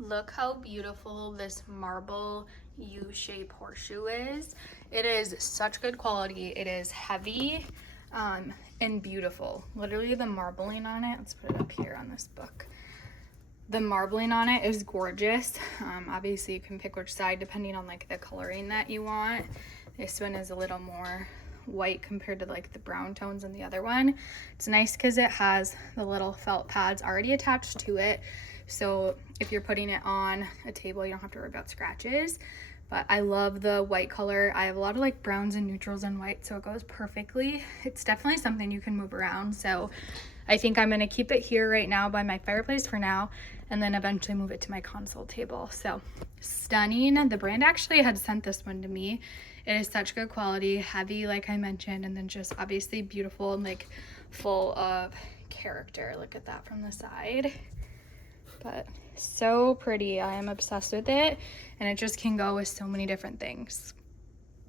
Look how beautiful this marble U-shape horseshoe is. It is such good quality. It is heavy and beautiful. Literally the marbling on it, let's put it up here on this book. The marbling on it is gorgeous. Obviously you can pick which side depending on like the coloring that you want. This one is a little more white compared to like the brown tones in the other one. It's nice because it has the little felt pads already attached to it, so if you're putting it on a table you don't have to worry about scratches. But I love the white color. I have a lot of like browns and neutrals and white, so it goes perfectly. It's definitely something you can move around, so I think I'm going to keep it here right now by my fireplace for now, and then eventually move it to my console table. So stunning. The brand actually had sent this one to me. It is such good quality, heavy like I mentioned, and then just obviously beautiful and like full of character. Look at that from the side. But so pretty. I am obsessed with it, and it just can go with so many different things.